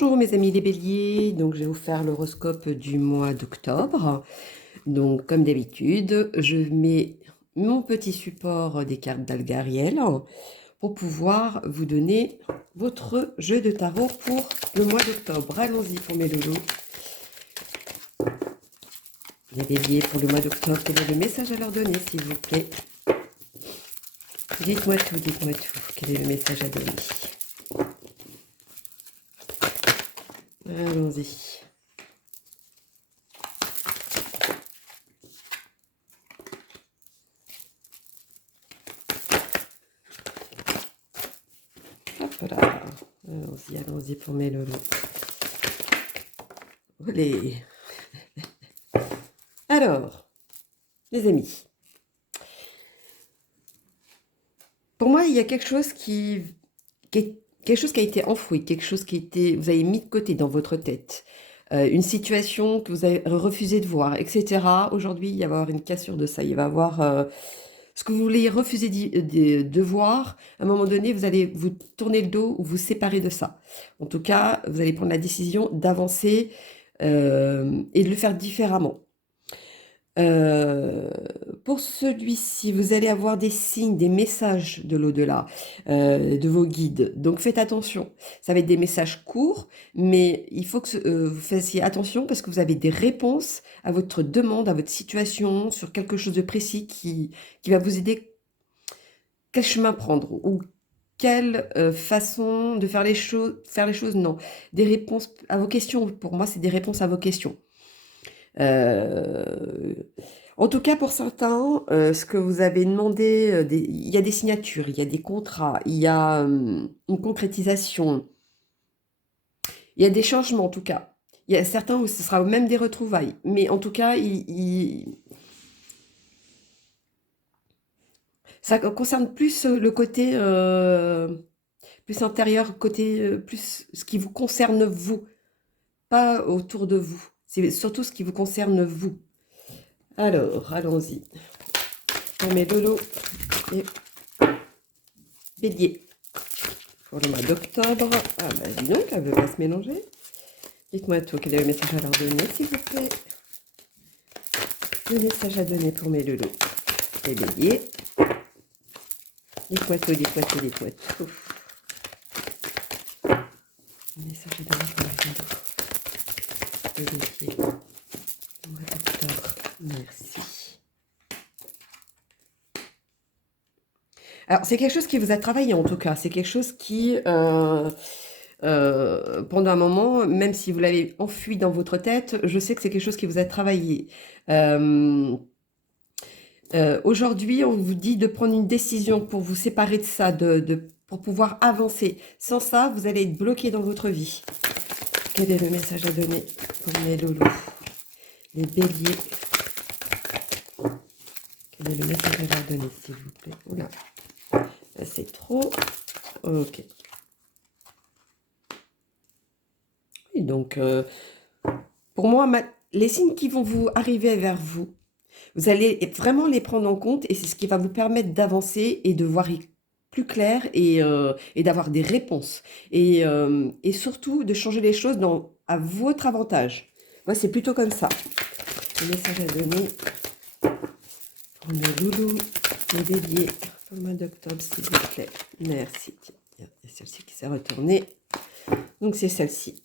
Bonjour mes amis les béliers, donc je vais vous faire l'horoscope du mois d'octobre. Donc comme d'habitude, je mets mon petit support des cartes d'Algariel pour pouvoir vous donner votre jeu de tarot pour le mois d'octobre. Allons-y pour mes loulous. Les béliers pour le mois d'octobre, quel est le message à leur donner s'il vous plaît? Dites-moi tout, quel est le message à donner? Allons-y. Hop là. Allons-y pour mes loulous. Olé. Alors, les amis, pour moi, il y a quelque chose quelque chose qui a été enfoui, quelque chose vous avez mis de côté dans votre tête, une situation que vous avez refusé de voir, etc. Aujourd'hui, il va y avoir une cassure de ça. Il va y avoir ce que vous voulez refuser de voir. À un moment donné, vous allez vous tourner le dos ou vous séparer de ça. En tout cas, vous allez prendre la décision d'avancer et de le faire différemment. Pour celui-ci, vous allez avoir des signes, des messages de l'au-delà, de vos guides. Donc faites attention. Ça va être des messages courts, mais il faut que vous fassiez attention parce que vous avez des réponses à votre demande, à votre situation, sur quelque chose de précis qui va vous aider. Quel chemin prendre ou quelle façon de faire les choses, non. Des réponses à vos questions. Pour moi, c'est des réponses à vos questions. En tout cas, pour certains, ce que vous avez demandé, il y a des signatures, il y a des contrats, il y a une concrétisation, il y a des changements en tout cas. Il y a certains où ce sera même des retrouvailles. Mais en tout cas, ça concerne plus le côté plus intérieur, côté plus ce qui vous concerne vous, pas autour de vous. C'est surtout ce qui vous concerne vous. Alors, allons-y. Pour mes lolos et béliers. Pour le mois d'octobre. Ah bah dis donc, elle veut pas se mélanger. Dites-moi tout, quel est le message à leur donner, s'il vous plaît? Le message à donner pour mes lolos. Les béliers. Dites-moi tout. Le message à donner pour mes lolos. Les béliers. Le mois d'octobre. Merci. Alors, c'est quelque chose qui vous a travaillé en tout cas. C'est quelque chose qui, pendant un moment, même si vous l'avez enfui dans votre tête, je sais que c'est quelque chose qui vous a travaillé. Aujourd'hui, on vous dit de prendre une décision pour vous séparer de ça, pour pouvoir avancer. Sans ça, vous allez être bloqué dans votre vie. Quel est le message à donner pour mes loulous? Les béliers. Quel est le message à leur donner, s'il vous plaît? Oula. C'est trop. Ok. Et donc, pour moi, les signes qui vont vous arriver vers vous, vous allez vraiment les prendre en compte et c'est ce qui va vous permettre d'avancer et de voir plus clair et d'avoir des réponses. Et surtout, de changer les choses à votre avantage. Moi, c'est plutôt comme ça. Le message à donner pour mes loulous, mes béliers. Pour le mois d'octobre, s'il vous plaît. Merci. Tiens, il y a celle-ci qui s'est retournée. Donc, c'est celle-ci.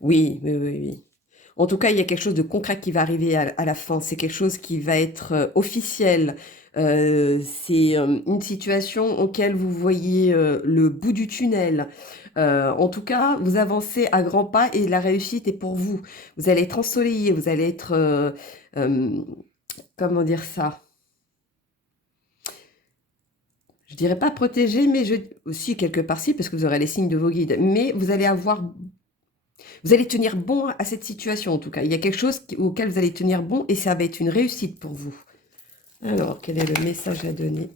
Oui. En tout cas, il y a quelque chose de concret qui va arriver à la fin. C'est quelque chose qui va être officiel. C'est une situation auquel vous voyez le bout du tunnel. En tout cas, vous avancez à grands pas et la réussite est pour vous. Vous allez être ensoleillé, vous allez être... comment dire ça? Je dirais pas protégé, mais aussi quelque part si, parce que vous aurez les signes de vos guides. Mais vous allez tenir bon à cette situation en tout cas. Il y a quelque chose auquel vous allez tenir bon et ça va être une réussite pour vous. Alors, quel est le message à donner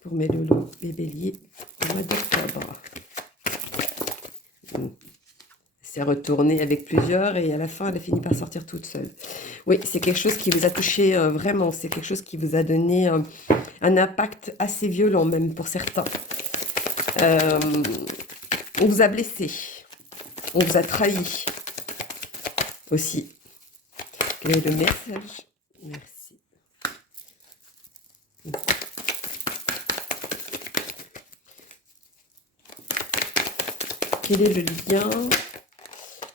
pour mes loulous et béliers au mois d'octobre? C'est retourné avec plusieurs et à la fin, elle a fini par sortir toute seule. Oui, c'est quelque chose qui vous a touché vraiment. C'est quelque chose qui vous a donné un impact assez violent même pour certains. Euh, on vous a blessé. On vous a trahi aussi. Quel est le message? Merci. Quel est le lien?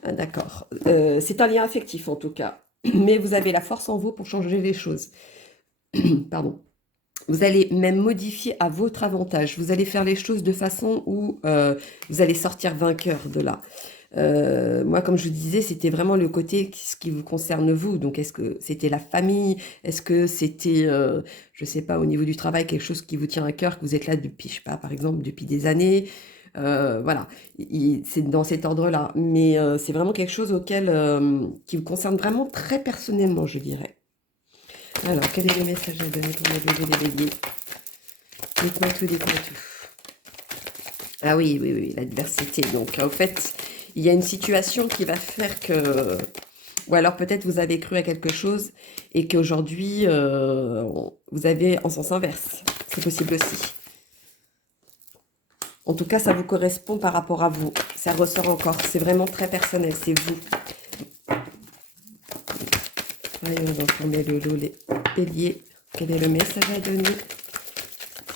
Ah, d'accord. C'est un lien affectif en tout cas. Mais vous avez la force en vous pour changer les choses. Pardon. Vous allez même modifier à votre avantage. Vous allez faire les choses de façon où vous allez sortir vainqueur de là. Moi, comme je vous disais, c'était vraiment le côté ce qui vous concerne vous. Donc, est-ce que c'était la famille? Est-ce que c'était, je sais pas, au niveau du travail, quelque chose qui vous tient à cœur, que vous êtes là depuis, je sais pas, par exemple, depuis des années? Voilà, c'est dans cet ordre-là. Mais c'est vraiment quelque chose qui vous concerne vraiment très personnellement, je dirais. Alors, quel est le message à donner pour les béliers? Dites-moi tout, dites-moi tout. Ah oui, oui, oui, l'adversité. Donc, en fait, il y a une situation qui va faire que... Ou alors peut-être vous avez cru à quelque chose et qu'aujourd'hui, vous avez en sens inverse. C'est possible aussi. En tout cas, ça vous correspond par rapport à vous. Ça ressort encore. C'est vraiment très personnel. C'est vous. Voyons donc, on met le lot, les béliers. Quel est le message à donner?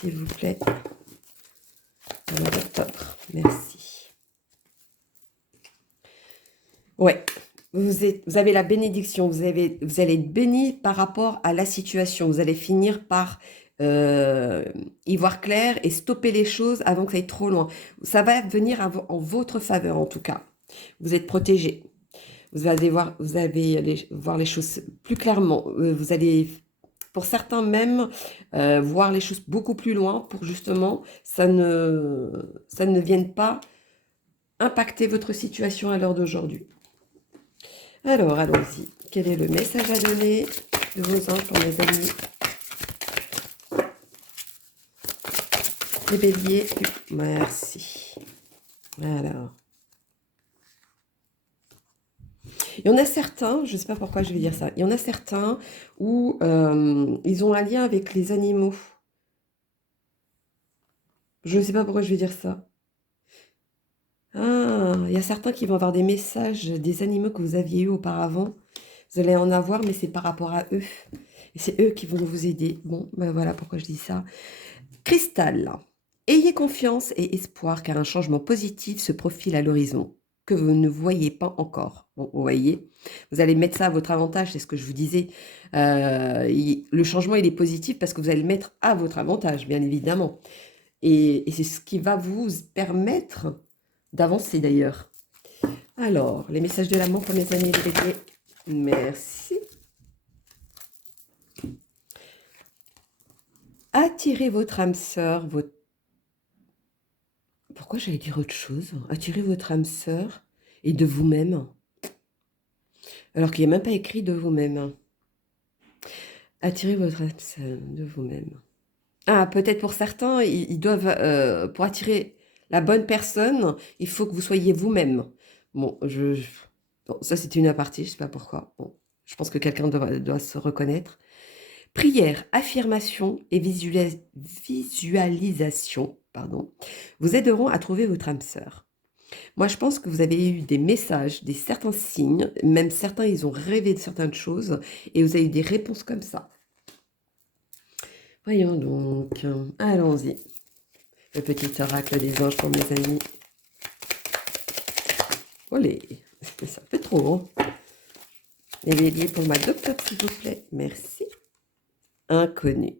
S'il vous plaît. Alors, octobre. Merci. Ouais. Vous avez la bénédiction, vous allez être béni par rapport à la situation. Vous allez finir par y voir clair et stopper les choses avant que ça aille trop loin. Ça va venir en votre faveur en tout cas. Vous êtes protégé. Vous allez voir les choses plus clairement. Vous allez, pour certains même, voir les choses beaucoup plus loin pour justement ça ne vienne pas impacter votre situation à l'heure d'aujourd'hui. Alors, allons-y. Quel est le message à donner de vos anges pour mes amis? Les béliers. Merci. Alors. Il y en a certains, je ne sais pas pourquoi je vais dire ça, il y en a certains où ils ont un lien avec les animaux. Je ne sais pas pourquoi je vais dire ça. Ah, il y a certains qui vont avoir des messages des animaux que vous aviez eus auparavant. Vous allez en avoir, mais c'est par rapport à eux. Et c'est eux qui vont vous aider. Bon, ben voilà pourquoi je dis ça. Cristal. Ayez confiance et espoir car un changement positif se profile à l'horizon que vous ne voyez pas encore. Bon, vous voyez, vous allez mettre ça à votre avantage, c'est ce que je vous disais. Le changement, il est positif parce que vous allez le mettre à votre avantage, bien évidemment. Et c'est ce qui va vous permettre d'avancer d'ailleurs. Alors, les messages de l'amour pour mes amis les béliers. Merci. Attirez votre âme sœur, votre... Pourquoi j'allais dire autre chose? Attirez votre âme sœur et de vous-même. Alors qu'il n'y a même pas écrit de vous-même. Attirez votre âme sœur de vous-même. Ah, peut-être pour certains, ils doivent... pour attirer la bonne personne, il faut que vous soyez vous-même. Bon, bon, ça c'est une aparté, je ne sais pas pourquoi. Bon, je pense que quelqu'un doit se reconnaître. Prière, affirmation et visualisation, pardon, vous aideront à trouver votre âme sœur. Moi, je pense que vous avez eu des messages, certains signes, même certains, ils ont rêvé de certaines choses, et vous avez eu des réponses comme ça. Voyons donc, allons-y. Le petit oracle des anges pour mes amis. Olé, ça fait trop. Les béliers pour ma docteur, s'il vous plaît. Merci. Inconnu.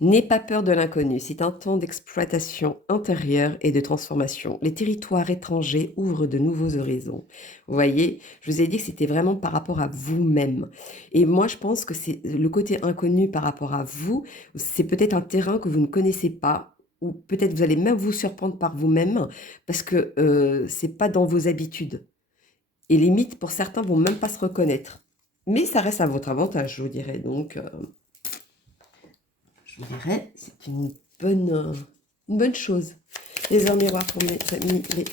N'aie pas peur de l'inconnu, c'est un temps d'exploitation intérieure et de transformation. Les territoires étrangers ouvrent de nouveaux horizons. Vous voyez, je vous ai dit que c'était vraiment par rapport à vous-même. Et moi, je pense que c'est le côté inconnu par rapport à vous, c'est peut-être un terrain que vous ne connaissez pas, ou peut-être vous allez même vous surprendre par vous-même, parce que c'est pas dans vos habitudes. Et limite, pour certains, vont même pas se reconnaître. Mais ça reste à votre avantage, je vous dirais. Donc... je dirais, c'est une bonne chose. Les heures miroirs pour mes amis, les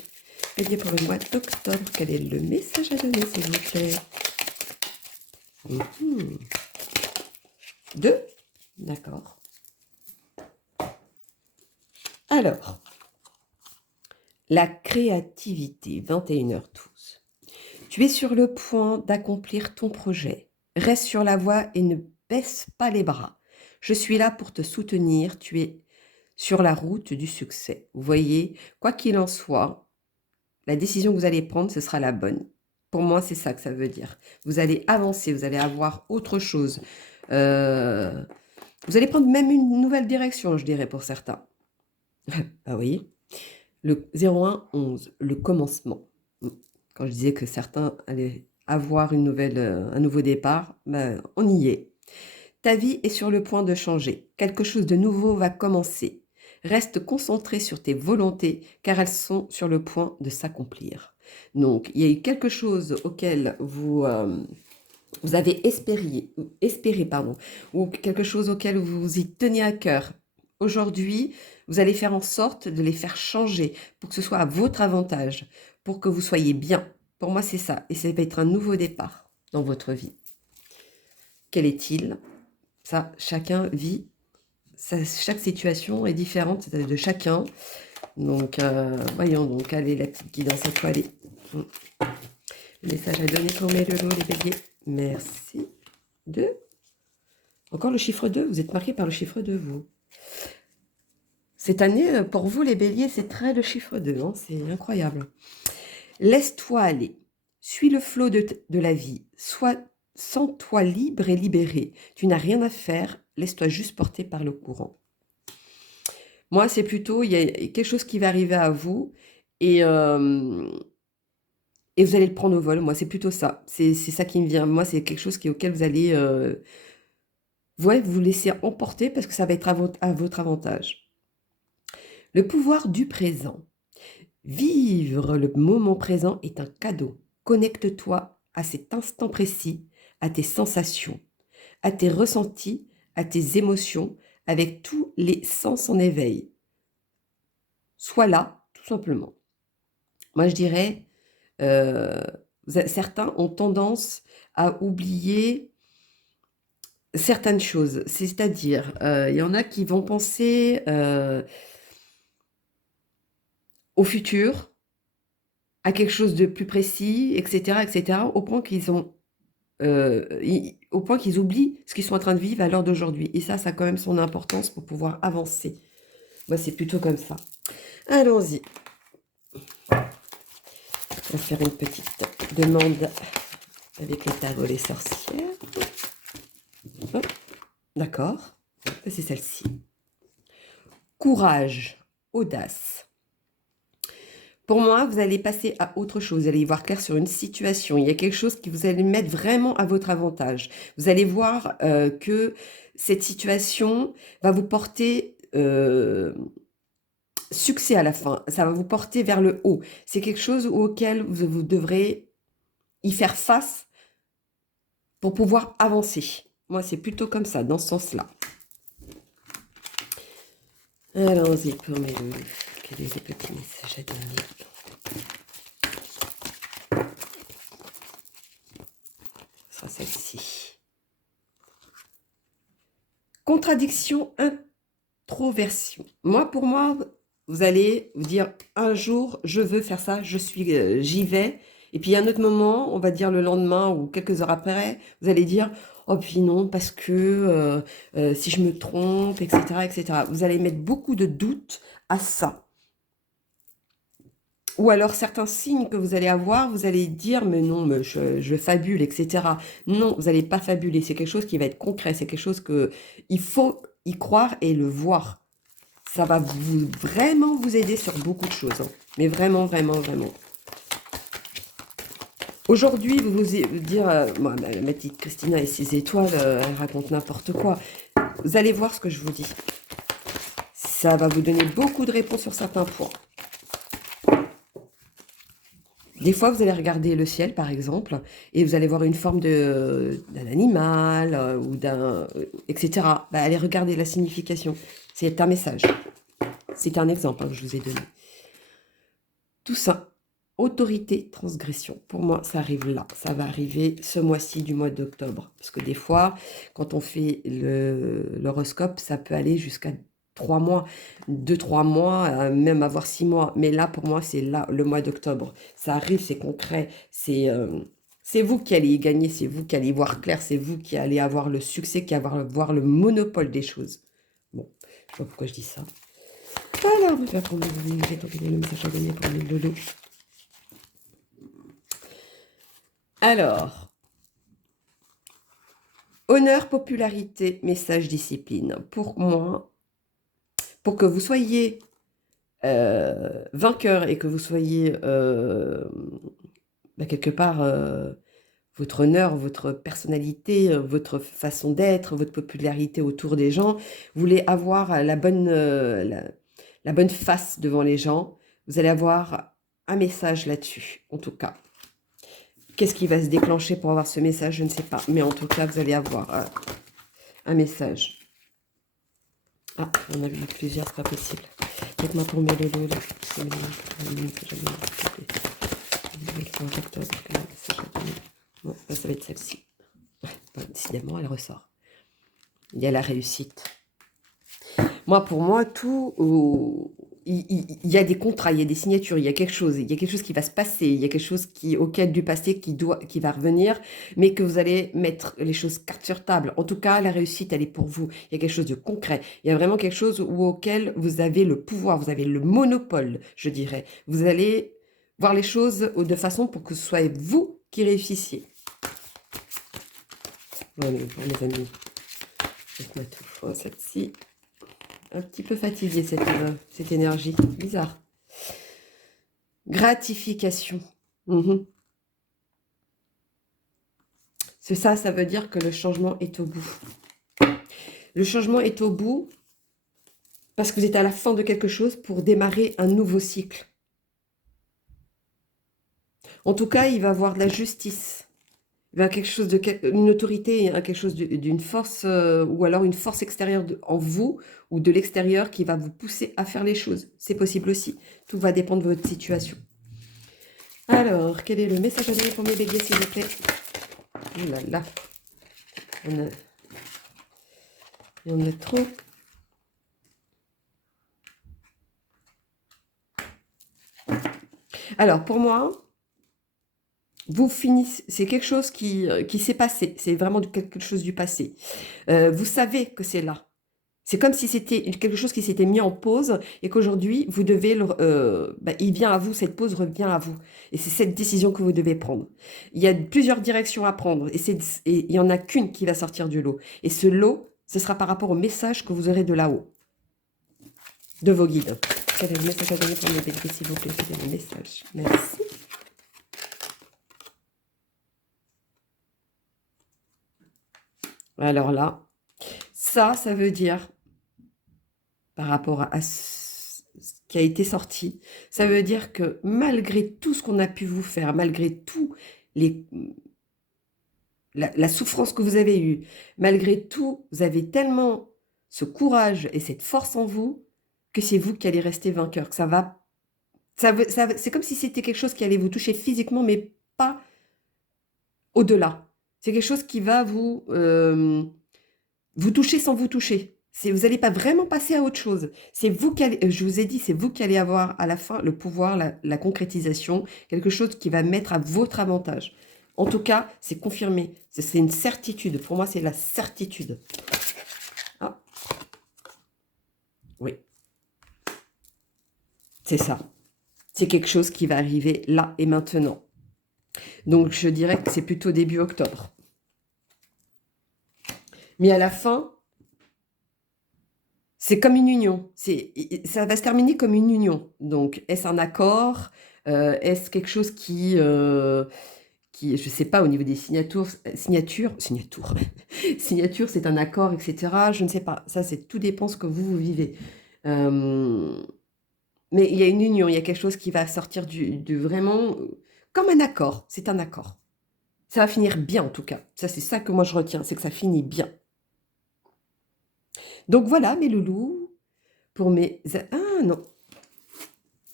béliers pour le mois d'octobre. Quel est le message à donner, s'il vous plaît? Deux. D'accord. Alors, La créativité, 21h12. Tu es sur le point d'accomplir ton projet. Reste sur la voie et ne baisse pas les bras. Je suis là pour te soutenir. Tu es sur la route du succès. Vous voyez, quoi qu'il en soit, la décision que vous allez prendre, ce sera la bonne. Pour moi, c'est ça que ça veut dire. Vous allez avancer, vous allez avoir autre chose. Vous allez prendre même une nouvelle direction, je dirais, pour certains. Ah oui. Le 01-11, le commencement. Quand je disais que certains allaient avoir un nouveau départ, ben, on y est. Ta vie est sur le point de changer. Quelque chose de nouveau va commencer. Reste concentré sur tes volontés car elles sont sur le point de s'accomplir. Donc, il y a eu quelque chose auquel vous avez espéré, pardon, ou quelque chose auquel vous y teniez à cœur. Aujourd'hui, vous allez faire en sorte de les faire changer pour que ce soit à votre avantage, pour que vous soyez bien. Pour moi, c'est ça. Et ça va être un nouveau départ dans votre vie. Quel est-il? Ça, chacun vit. Chaque situation est différente de chacun. Donc, voyons donc, allez, la petite guidance étoilée. Le message à donner pour mes lolos, les béliers. Merci. 2. Encore le chiffre 2. Vous êtes marqué par le chiffre 2, vous. Cette année, pour vous, les béliers, c'est très le chiffre 2. Hein, c'est incroyable. Laisse-toi aller. Suis le flot de la vie. Sens-toi libre et libéré. Tu n'as rien à faire. Laisse-toi juste porter par le courant. Moi, c'est plutôt, il y a quelque chose qui va arriver à vous et vous allez le prendre au vol. Moi, c'est plutôt ça. C'est ça qui me vient. Moi, c'est quelque chose auquel vous allez vous laisser emporter parce que ça va être à votre avantage. Le pouvoir du présent. Vivre le moment présent est un cadeau. Connecte-toi à cet instant précis, à tes sensations, à tes ressentis, à tes émotions, avec tous les sens en éveil. Sois là, tout simplement. Moi, je dirais, certains ont tendance à oublier certaines choses. C'est-à-dire, il y en a qui vont penser au futur, à quelque chose de plus précis, etc., au point qu'ils oublient ce qu'ils sont en train de vivre à l'heure d'aujourd'hui. Et ça a quand même son importance pour pouvoir avancer. Moi, c'est plutôt comme ça. Allons-y. On va faire une petite demande avec le tarot les sorcières. D'accord. C'est celle-ci. Courage, audace. Pour moi, vous allez passer à autre chose. Vous allez y voir clair sur une situation. Il y a quelque chose qui vous allez mettre vraiment à votre avantage. Vous allez voir que cette situation va vous porter succès à la fin. Ça va vous porter vers le haut. C'est quelque chose auquel vous devrez y faire face pour pouvoir avancer. Moi, c'est plutôt comme ça, dans ce sens-là. Allons-y pour mes loulous. Quels est les petits messages à donner? Ce sera celle-ci. Contradiction, introversion. Pour moi, vous allez vous dire un jour, je veux faire ça, j'y vais. Et puis, un autre moment, on va dire le lendemain ou quelques heures après, vous allez dire, oh puis non, parce que si je me trompe, etc., etc. Vous allez mettre beaucoup de doutes à ça. Ou alors certains signes que vous allez avoir, vous allez dire, mais non, mais je fabule, etc. Non, vous n'allez pas fabuler, c'est quelque chose qui va être concret, c'est quelque chose il faut y croire et le voir. Ça va vraiment vous aider sur beaucoup de choses, hein. Mais vraiment, vraiment, vraiment. Aujourd'hui, vous dire, ma petite Christina et ses étoiles, elle raconte n'importe quoi. Vous allez voir ce que je vous dis. Ça va vous donner beaucoup de réponses sur certains points. Des fois, vous allez regarder le ciel, par exemple, et vous allez voir une forme d'un animal ou etc. Bah, allez regarder la signification. C'est un message. C'est un exemple que je vous ai donné. Tout ça, autorité, transgression. Pour moi, ça arrive là. Ça va arriver ce mois-ci du mois d'octobre. Parce que des fois, quand on fait l'horoscope, ça peut aller jusqu'à 3 mois, 2-3 mois, même avoir 6 mois. Mais là, pour moi, c'est là, le mois d'octobre. Ça arrive, c'est concret, c'est vous qui allez y gagner, c'est vous qui allez y voir clair, c'est vous qui allez avoir le succès, qui allez avoir le monopole des choses. Bon, je sais pas pourquoi je dis ça. Alors, je vais prendre le message à gagner pour les loulous. Alors, honneur, popularité, message, discipline. Pour moi, pour que vous soyez vainqueur et que vous soyez quelque part votre honneur, votre personnalité, votre façon d'être, votre popularité autour des gens, vous voulez avoir la bonne face devant les gens, vous allez avoir un message là-dessus, en tout cas. Qu'est-ce qui va se déclencher pour avoir ce message? Je ne sais pas. Mais en tout cas, vous allez avoir un message. Ah, on a vu plusieurs, c'est pas possible. Faites-moi pour mes lolos, là. Bon, ça va être celle-ci. Décidément, elle ressort. Il y a la réussite. Moi, pour moi, tout... Il y a des contrats, il y a des signatures, il y a quelque chose qui va se passer, il y a quelque chose auquel du passé qui va revenir, mais que vous allez mettre les choses carte sur table. En tout cas, la réussite, elle est pour vous. Il y a quelque chose de concret. Il y a vraiment quelque chose auquel vous avez le pouvoir, vous avez le monopole, je dirais. Vous allez voir les choses de façon pour que ce soit vous qui réussissiez. Voilà, mes amis. Faites-moi tout. Celle-ci. Un petit peu fatiguée, cette énergie. Bizarre. Gratification. C'est ça, ça veut dire que le changement est au bout. Le changement est au bout parce que vous êtes à la fin de quelque chose pour démarrer un nouveau cycle. En tout cas, il va y avoir de la justice. Il va y avoir quelque chose une autorité, quelque chose d'une force, ou alors une force extérieure en vous ou de l'extérieur qui va vous pousser à faire les choses. C'est possible aussi. Tout va dépendre de votre situation. Alors, quel est le message à donner pour mes béliers, s'il vous plaît? Oh là là. Il y en a trop. Alors, pour moi, vous finissez, c'est quelque chose qui s'est passé. C'est vraiment quelque chose du passé. Vous savez que c'est là. C'est comme si c'était quelque chose qui s'était mis en pause et qu'aujourd'hui, vous devez, il vient à vous, cette pause revient à vous. Et c'est cette décision que vous devez prendre. Il y a plusieurs directions à prendre et il n'y en a qu'une qui va sortir du lot. Et ce lot, ce sera par rapport au message que vous aurez de là-haut, de vos guides. Quel est le message à donner pour mes béliers, s'il vous plaît? Quel est le message? Merci. Alors là, ça veut dire, par rapport à ce qui a été sorti, ça veut dire que malgré tout ce qu'on a pu vous faire, malgré tout la souffrance que vous avez eue, malgré tout, vous avez tellement ce courage et cette force en vous que c'est vous qui allez rester vainqueur. Que c'est comme si c'était quelque chose qui allait vous toucher physiquement, mais pas au-delà. C'est quelque chose qui va vous toucher sans vous toucher. Vous n'allez pas vraiment passer à autre chose. C'est vous qui allez, je vous ai dit, c'est vous qui allez avoir à la fin le pouvoir, la concrétisation, quelque chose qui va mettre à votre avantage. En tout cas, c'est confirmé. C'est une certitude. Pour moi, c'est la certitude. Ah. Oui. C'est ça. C'est quelque chose qui va arriver là et maintenant. Donc, je dirais que c'est plutôt début octobre. Mais à la fin, c'est comme une union. Ça va se terminer comme une union. Donc, est-ce un accord? Est-ce quelque chose qui, je ne sais pas, au niveau des signatures, signature, c'est un accord, etc. Je ne sais pas. Ça, tout dépend ce que vous vivez. Mais il y a une union, il y a quelque chose qui va sortir vraiment comme un accord. C'est un accord. Ça va finir bien, en tout cas. Ça, c'est ça que moi, je retiens, c'est que ça finit bien. Donc, voilà, mes loulous, pour mes... Ah, non.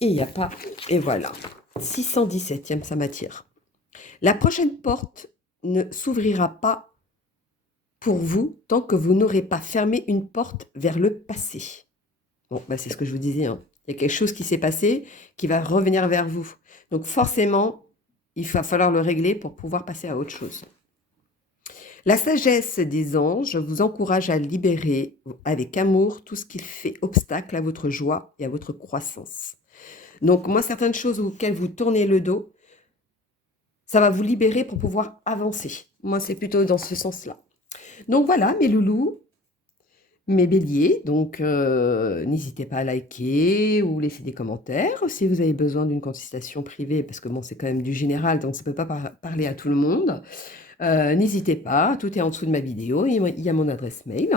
Et il n'y a pas... Et voilà. 617e, ça m'attire. La prochaine porte ne s'ouvrira pas pour vous tant que vous n'aurez pas fermé une porte vers le passé. Bon, bah, c'est ce que je vous disais, hein. Il y a quelque chose qui s'est passé qui va revenir vers vous. Donc forcément, il va falloir le régler pour pouvoir passer à autre chose. La sagesse des anges vous encourage à libérer avec amour tout ce qui fait obstacle à votre joie et à votre croissance. Donc moi, certaines choses auxquelles vous tournez le dos, ça va vous libérer pour pouvoir avancer. Moi, c'est plutôt dans ce sens-là. Donc voilà, mes loulous, mes béliers. Donc n'hésitez pas à liker ou laisser des commentaires. Si vous avez besoin d'une consultation privée, parce que bon, c'est quand même du général, donc ça ne peut pas parler à tout le monde. N'hésitez pas, tout est en dessous de ma vidéo, il y a mon adresse mail.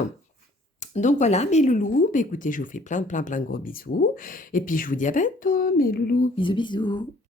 Donc voilà, mes loulous, bah, écoutez, je vous fais plein de gros bisous. Et puis je vous dis à bientôt, mes loulous, bisous bisous.